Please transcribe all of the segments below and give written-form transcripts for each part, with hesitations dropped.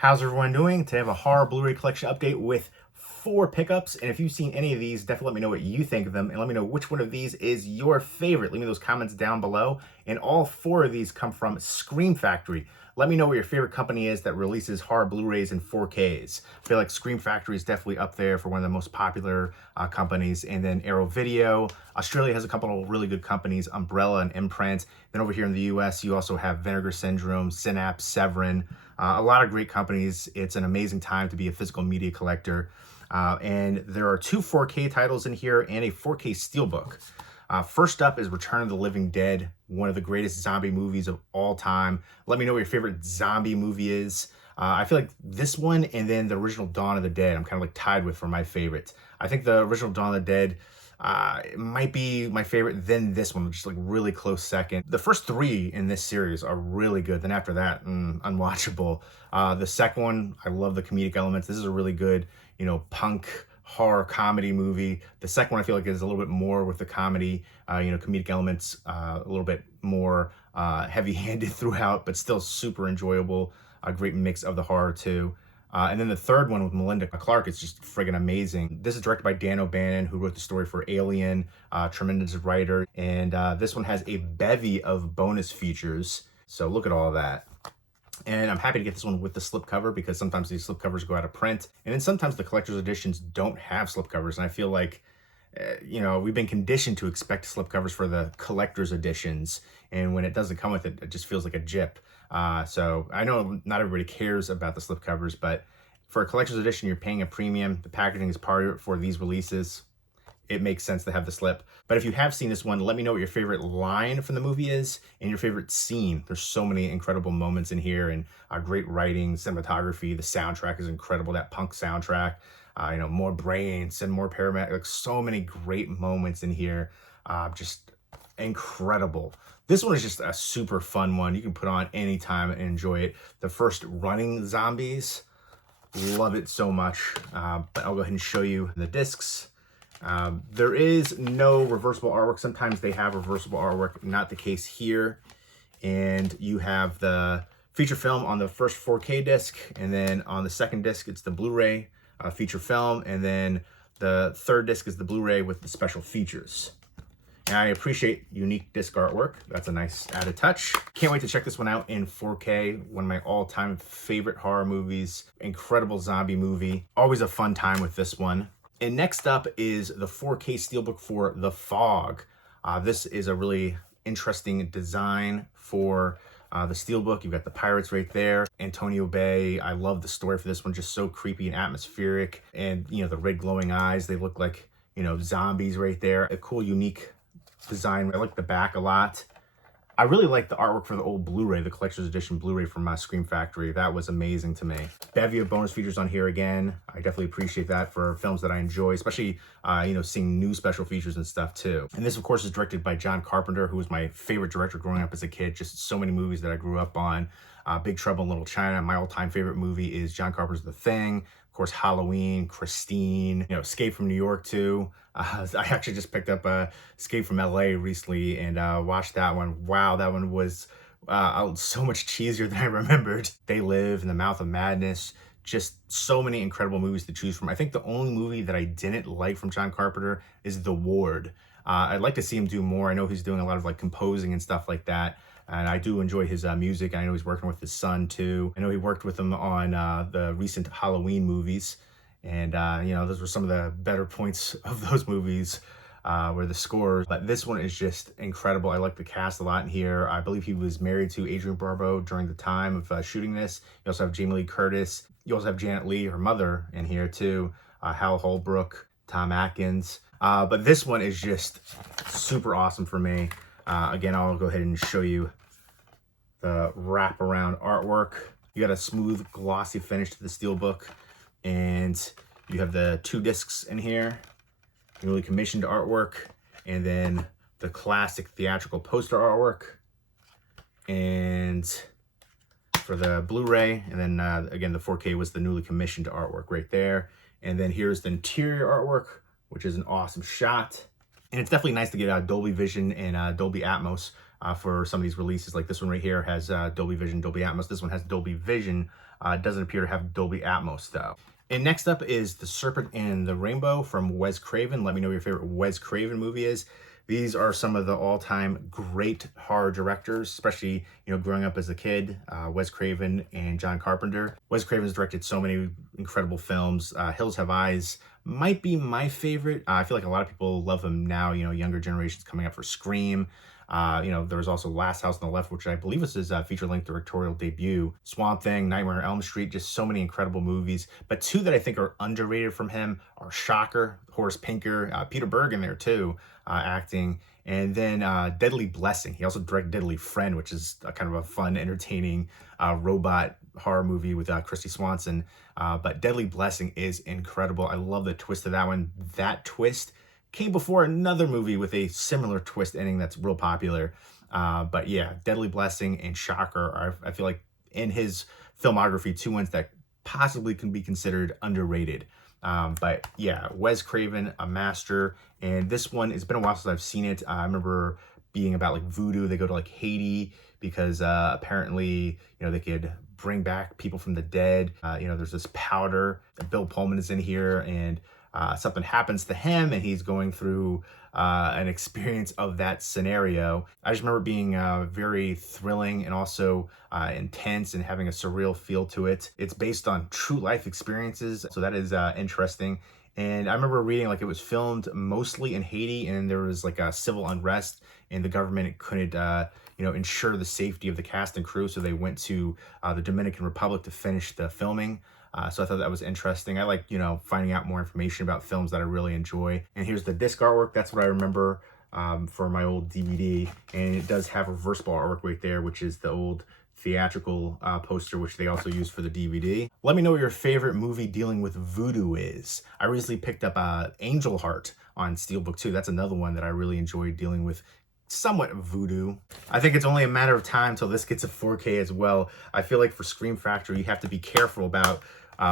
How's everyone doing? Today I have a horror Blu-ray collection update with 4 pickups, and if you've seen any of these, definitely let me know what you think of them, and let me know which one of these is your favorite. Leave me those comments down below, and all 4 of these come from Scream Factory. Let me know what your favorite company is that releases horror Blu-rays and 4Ks. I feel like Scream Factory is definitely up there for one of the most popular companies, and then Arrow Video. Australia has a couple of really good companies, Umbrella and Imprint. Then over here in the US, you also have Vinegar Syndrome, Synapse, Severin. A lot of great companies. It's an amazing time to be a physical media collector. And there are 2 4K titles in here and a 4K Steelbook. First up is Return of the Living Dead, one of the greatest zombie movies of all time. Let me know what your favorite zombie movie is. I feel like this one and then the original Dawn of the Dead, I'm kind of like tied with for my favorites. I think the original Dawn of the Dead might be my favorite, then this one, just like really close second. The first 3 in this series are really good. Then after that, unwatchable. The second one, I love the comedic elements. This is a really good, punk horror comedy movie. The second one I feel like is a little bit more with the comedy, comedic elements, a little bit more heavy-handed throughout, but still super enjoyable. A great mix of the horror too. And then the third one with Melinda Clark is just friggin' amazing. This is directed by Dan O'Bannon, who wrote the story for Alien, tremendous writer. And this one has a bevy of bonus features. So look at all of that. And I'm happy to get this one with the slipcover because sometimes these slipcovers go out of print. And then sometimes the collector's editions don't have slipcovers. And I feel like, we've been conditioned to expect slipcovers for the collector's editions. And when it doesn't come with it, it just feels like a jip. So I know not everybody cares about the slipcovers, but for a collector's edition, you're paying a premium. The packaging is part of it for these releases. It makes sense to have the slip. But if you have seen this one, let me know what your favorite line from the movie is and your favorite scene. There's so many incredible moments in here and great writing, cinematography. The soundtrack is incredible, that punk soundtrack. More brains and more Paramount, like so many great moments in here. Just incredible. This one is just a super fun one. You can put on anytime and enjoy it. The first running zombies, love it so much. But I'll go ahead and show you the discs. There is no reversible artwork. Sometimes they have reversible artwork, not the case here. And you have the feature film on the first 4K disc, and then on the second disc, it's the Blu-ray feature film, and then the third disc is the Blu-ray with the special features. And I appreciate unique disc artwork. That's a nice added touch. Can't wait to check this one out in 4K. One of my all-time favorite horror movies. Incredible zombie movie. Always a fun time with this one. And next up is the 4K Steelbook for The Fog. This is a really interesting design for the Steelbook. You've got the pirates right there. Antonio Bay, I love the story for this one. Just so creepy and atmospheric. And, the red glowing eyes, they look like, zombies right there. A cool, unique design. I like the back a lot. I really like the artwork for the old Blu-ray, the collector's edition Blu-ray from Scream Factory. That was amazing to me. Bevy of bonus features on here again. I definitely appreciate that for films that I enjoy, especially, seeing new special features and stuff too. And this, of course, is directed by John Carpenter, who was my favorite director growing up as a kid. Just so many movies that I grew up on. Big Trouble in Little China. My all-time favorite movie is John Carpenter's The Thing. Of course, Halloween, Christine, Escape from New York too. I actually just picked up Escape from LA recently and watched that one. Wow, that one was so much cheesier than I remembered. They Live, In the Mouth of Madness. Just so many incredible movies to choose from. I think the only movie that I didn't like from John Carpenter is The Ward. I'd like to see him do more. I know he's doing a lot of composing and stuff like that. And I do enjoy his music. I know he's working with his son too. I know he worked with him on the recent Halloween movies. And, those were some of the better points of those movies were the scores. But this one is just incredible. I like the cast a lot in here. I believe he was married to Adrienne Barbeau during the time of shooting this. You also have Jamie Lee Curtis. You also have Janet Leigh, her mother, in here too. Hal Holbrook, Tom Atkins. But this one is just super awesome for me. Again, I'll go ahead and show you the wraparound artwork. You got a smooth, glossy finish to the Steelbook. And you have the 2 discs in here, newly commissioned artwork, and then the classic theatrical poster artwork. And for the Blu-ray, and then again, the 4K was the newly commissioned artwork right there. And then here's the interior artwork, which is an awesome shot. And it's definitely nice to get Dolby Vision and Dolby Atmos for some of these releases. Like this one right here has Dolby Vision, Dolby Atmos. This one has Dolby Vision It doesn't appear to have Dolby Atmos though. And next up is The Serpent and the Rainbow from Wes Craven. Let me know what your favorite Wes Craven movie is. These are some of the all-time great horror directors, especially, growing up as a kid, Wes Craven and John Carpenter. Wes Craven's directed so many incredible films. Hills Have Eyes might be my favorite. I feel like a lot of people love him now, younger generations coming up for Scream. There was also Last House on the Left, which I believe was his feature-length directorial debut. Swamp Thing, Nightmare on Elm Street, just so many incredible movies. But two that I think are underrated from him are Shocker, Horace Pinker, Peter Berg in there too, acting. And then Deadly Blessing. He also directed Deadly Friend, which is kind of a fun, entertaining robot horror movie with Christy Swanson. But Deadly Blessing is incredible. I love the twist of that one. That twist came before another movie with a similar twist ending that's real popular. But yeah, Deadly Blessing and Shocker are, I feel like, in his filmography, two ones that possibly can be considered underrated. But yeah, Wes Craven, a master. And this one, it's been a while since I've seen it. I remember being about like voodoo. They go to like Haiti because apparently, they could bring back people from the dead. There's this powder. Bill Pullman is in here, and something happens to him and he's going through an experience of that scenario. I just remember being very thrilling and also intense and having a surreal feel to it. It's based on true life experiences, so that is interesting. And I remember reading like it was filmed mostly in Haiti, and there was like a civil unrest, and the government couldn't ensure the safety of the cast and crew, so they went to the Dominican Republic to finish the filming. So I thought that was interesting. I like, finding out more information about films that I really enjoy. And here's the disc artwork. That's what I remember for my old DVD. And it does have reversible artwork right there, which is the old theatrical poster, which they also use for the DVD. Let me know what your favorite movie dealing with voodoo is. I recently picked up Angel Heart on Steelbook too. That's another one that I really enjoyed dealing with somewhat voodoo. I think it's only a matter of time till this gets a 4K as well. I feel like for Scream Factory, you have to be careful about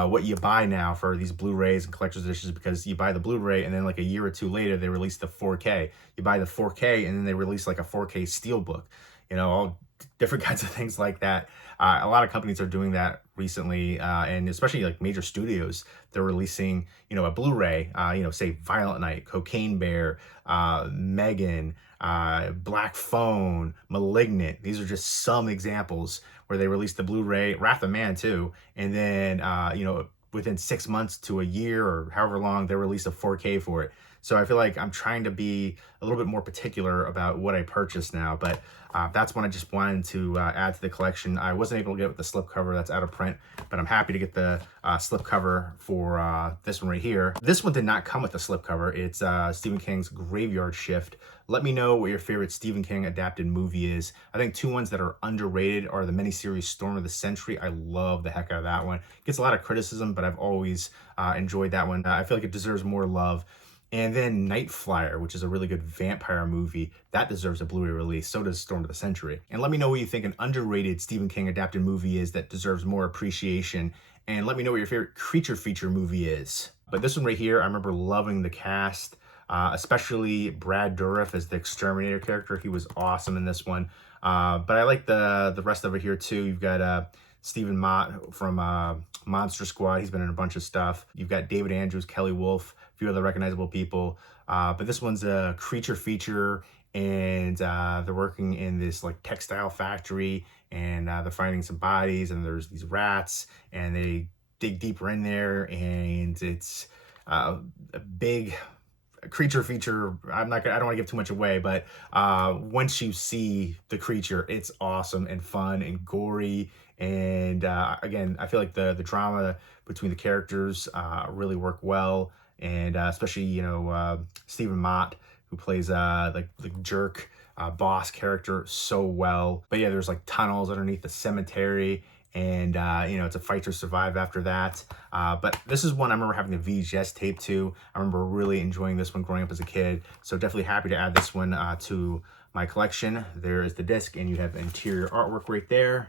what you buy now for these Blu-rays and collector's editions, because you buy the Blu-ray and then like a year or two later they release the 4K. You buy the 4K and then they release like a 4K Steelbook. All different kinds of things like that. A lot of companies are doing that recently, and especially like major studios. They're releasing, a Blu-ray, say Violent Night, Cocaine Bear, Megan, Black Phone, Malignant. These are just some examples where they released the Blu-ray, Wrath of Man too, and then within 6 months to a year or however long, they release a 4K for it. So I feel like I'm trying to be a little bit more particular about what I purchase now, but that's one I just wanted to add to the collection. I wasn't able to get with the slipcover, that's out of print, but I'm happy to get the slipcover for this one right here. This one did not come with the slipcover. It's Stephen King's Graveyard Shift. Let me know what your favorite Stephen King adapted movie is. I think two ones that are underrated are the miniseries Storm of the Century. I love the heck out of that one. It gets a lot of criticism, but I've always enjoyed that one. I feel like it deserves more love. And then Night Flyer, which is a really good vampire movie, that deserves a Blu-ray release. So does Storm of the Century. And let me know what you think an underrated Stephen King adapted movie is that deserves more appreciation. And let me know what your favorite creature feature movie is. But this one right here, I remember loving the cast, especially Brad Dourif as the Exterminator character. He was awesome in this one. But I like the rest of it here too. You've got Stephen Mott from Monster Squad. He's been in a bunch of stuff. You've got David Andrews, Kelly Wolfe, a few other recognizable people. But this one's a creature feature, and they're working in this like textile factory, and they're finding some bodies, and there's these rats, and they dig deeper in there, and it's a big creature feature. I don't want to give too much away, but once you see the creature, it's awesome and fun and gory. And again, I feel like the drama between the characters really work well, and especially Stephen Mott, who plays like the jerk boss character so well. But yeah, there's like tunnels underneath the cemetery, and it's a fight to survive after that. But this is one I remember having the VHS tape too. I remember really enjoying this one growing up as a kid, so definitely happy to add this one to my collection. There is the disc, and you have interior artwork right there.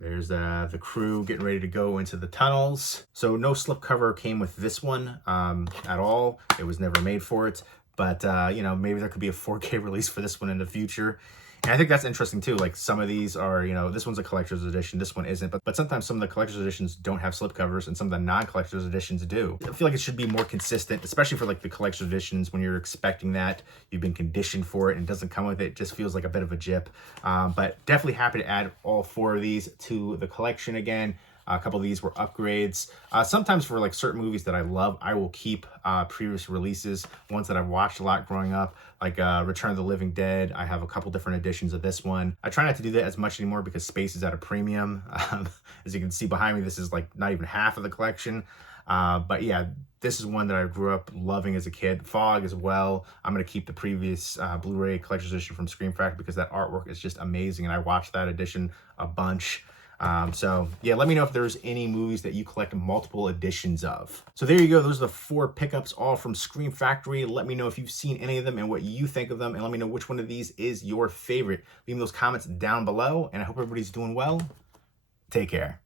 There's the crew getting ready to go into the tunnels. So no slipcover came with this one at all. It was never made for it. But, maybe there could be a 4K release for this one in the future. And I think that's interesting too. Like some of these are, you know, this one's a collector's edition, this one isn't, but sometimes some of the collector's editions don't have slipcovers and some of the non-collector's editions do. I feel like it should be more consistent, especially for like the collector's editions when you're expecting that, you've been conditioned for it and it doesn't come with it. It just feels like a bit of a jip. But definitely happy to add all 4 of these to the collection again. A couple of these were upgrades. Sometimes for like certain movies that I love, I will keep previous releases, ones that I've watched a lot growing up, like Return of the Living Dead. I have a couple different editions of this one. I try not to do that as much anymore because space is at a premium. As you can see behind me, this is like not even half of the collection. But yeah, this is one that I grew up loving as a kid. Fog as well. I'm going to keep the previous Blu-ray collector's edition from Scream Factory because that artwork is just amazing, and I watched that edition a bunch. So yeah, let me know if there's any movies that you collect multiple editions of. So there you go. Those are the 4 pickups, all from Scream Factory. Let me know if you've seen any of them and what you think of them, and let me know which one of these is your favorite. Leave those comments down below, and I hope everybody's doing well. Take care.